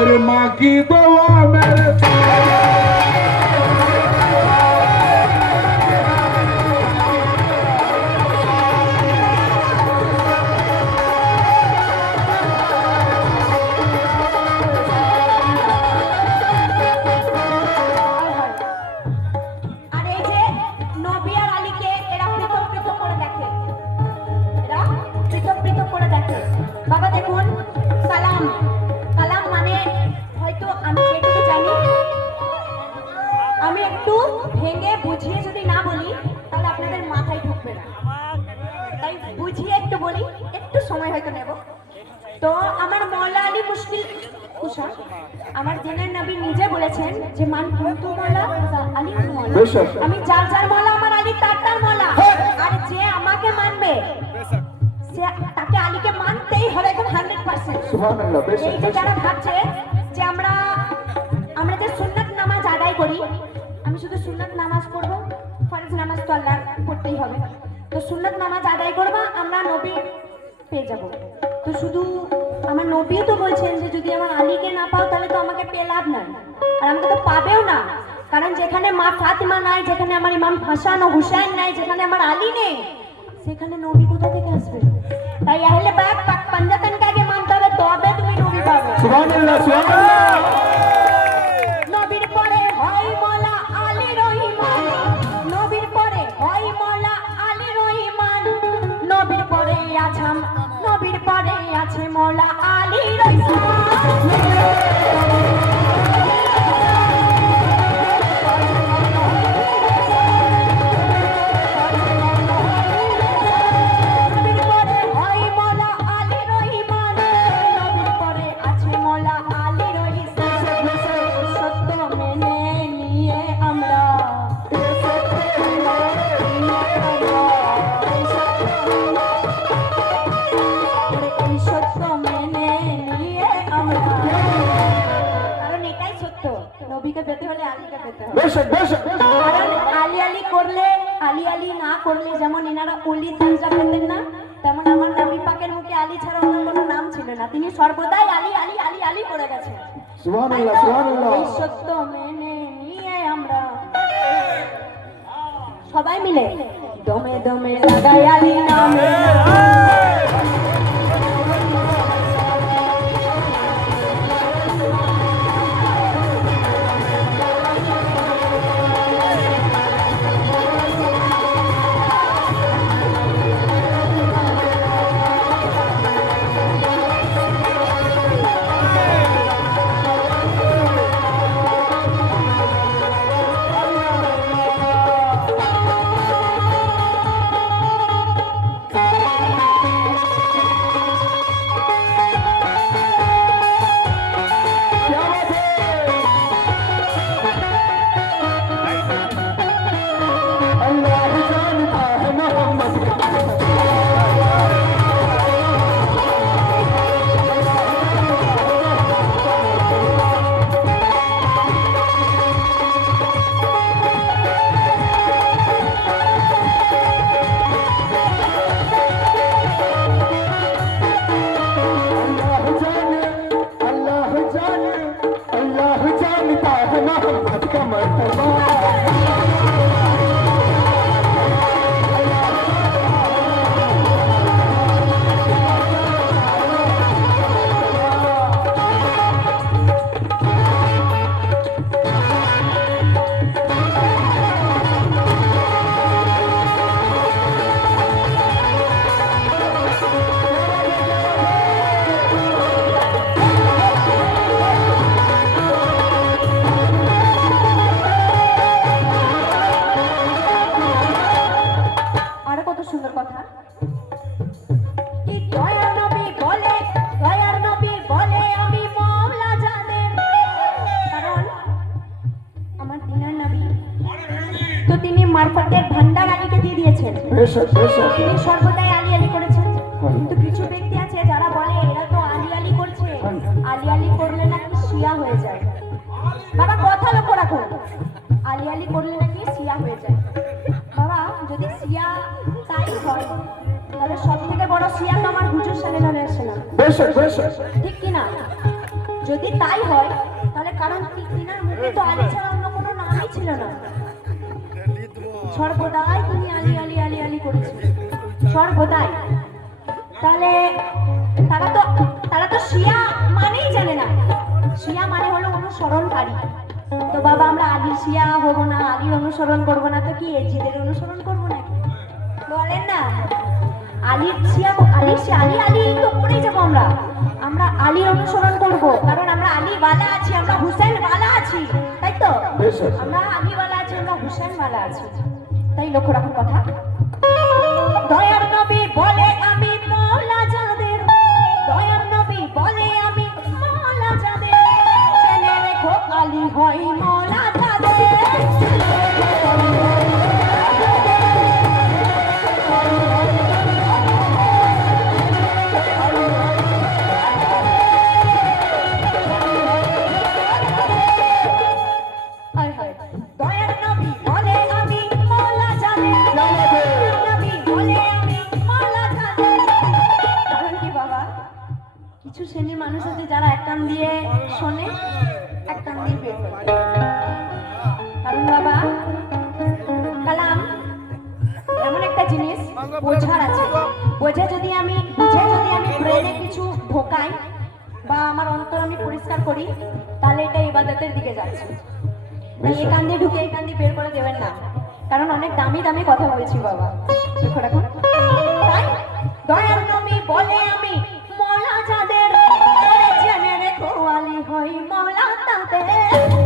मेरी माँ की दुआ मेरे আমার জেনার নবী নিজে বলেছেন যে মান কুনতু মাওলা আলী মাওলা আমি যার যার মাওলা আমার আলী তার তার মাওলা আর যে আমাকে মানবে সে তাকে আলীকে মানতেই হবে এখন 100%। সুবহানাল্লাহ। এই যে যারা ভাবছে যে আমরা যে সুন্নাত নামাজ আদায় করি, আমি শুধু সুন্নাত নামাজ পড়বো, ফরজ নামাজ তো আল্লাহ পড়তেই হবে, তো সুন্নাত নামাজ আদায় করবা আমরা নবী পেয়ে যাব। তো শুধু আমার নবীও তো বলছেন যে যদি আমার আলীকে না পাও তাহলে তো আমাকে পেয়ে লাভ নাই, আর আমাকে তো পাবেও না, কারণ যেখানে মা ফাতিমা নাই, যেখানে আমার ইমাম হাসান ও হুসাইন নাই, যেখানে আমার আলী নেই, সেখানে নবী কোথা থেকে আসবে? তাই আহলে বাইত পাক পাঞ্জাতনকে আগে মানতে হবে, তবে তুমি নবী পাবে। সুবহানাল্লাহ সুবহানাল্লাহ। নবীর পরে হয় মাওলা আলী রহিমান, নবীর পরে হয় মাওলা আলী রহিমান, নবীর পরে আছাম নবীর পরে আছে মাওলা আলী রহিমান। যেমন এনারা অলির দরজা পেতেন না, তেমন আমার নবী পাকের মুখে আলী ছাড়া অন্য কোনো নাম ছিল না, তিনি সর্বদাই আলী আলী আলী আলী করে গেছেন। সুবহানাল্লাহ সুবহানাল্লাহ। এই সত্য মেনে নিয়ে আমরা সবাই মিলে দমে দমে লাগাই আলী নামে। মারফতের ভান্ডার আলীকে দিয়ে দিয়েছেন, তিনি সর্বদাই আলী আলী করেছেন। কিন্তু কিছু ব্যক্তি আছে যারা বলে এরা তো আলী আলী করছে, আলী আলী করলে নাকি শিয়া হয়ে যায়। বাবা কথা লক্ষ্য রাখুন, আলী আলী করলে নাকি শিয়া হয়ে যায়। বাবা যদি শিয়া তাই হয় তাহলে সব থেকে বড় শিয়া তো আমার হুজুর সাল্লাল্লাহু আলাইহি ওয়াসাল্লাম, ঠিক কিনা? যদি তাই হয় তাহলে কারণ তিনার মুখে তো আলী ছাড়া অন্য কোনো নামই ছিল না। সর্বদাই তিনি আলী আলী আলী আলী করেছেন, সর্বদাই। তাহলে তারা তো শিয়া মানেই জানে না। শিয়া মানে হলো অনুসরণকারী। তো বাবা আমরা আলী শিয়া হব না, আলীর অনুসরণ করব না, তো কি এজিদের অনুসরণ করব নাকি? বলেন না, আলীর শিয়া আলী আলী তো পড়েই যাবো আমরা। আমরা আলীর অনুসরণ করব, কারণ আমরা আলীওয়ালা আছি, আমরা হুসেনওয়ালা আছি, তাই তো? আমরা আলীওয়ালা আছি, আমরা হুসেনওয়ালা আছি। তাই লক্ষ্য রাখুন কথা। দয়ার নবী বলে আমি মওলা যাদের, দয়ার নবী বলে আমি মওলা যাদের, জেনে রেখো আলী হয় মওলা যাদের। দয়ার নবী বলে আমি মওলা যাদের, দয়ার নবী বলে আমি মওলা যাদের। কারণ কি বাবা, কিছু শ্রেণীর মানুষ আছে যারা এক কান দিয়ে শোনে, এক কান দিয়ে বের করে। কারণ বাবা কালাম এমন একটা জিনিস বোঝার আছে, বুঝে যদি আমি ব্রেনে কিছু ঢোকাই বা আমার অন্তর আমি পরিষ্কার করি, তাহলে এটা ইবাদতের দিকে যাচ্ছে। তাই এই কান দিয়ে ঢুকে এই কান দিয়ে বের করে দেবেন না, কারণ অনেক দামি দামি কথা বলেছি বাবা। দেখো দেখো, তাই দয়ার নবী বলে আমি মওলা যাদের, জেনে রেখো আলী হয় মওলা তাদের।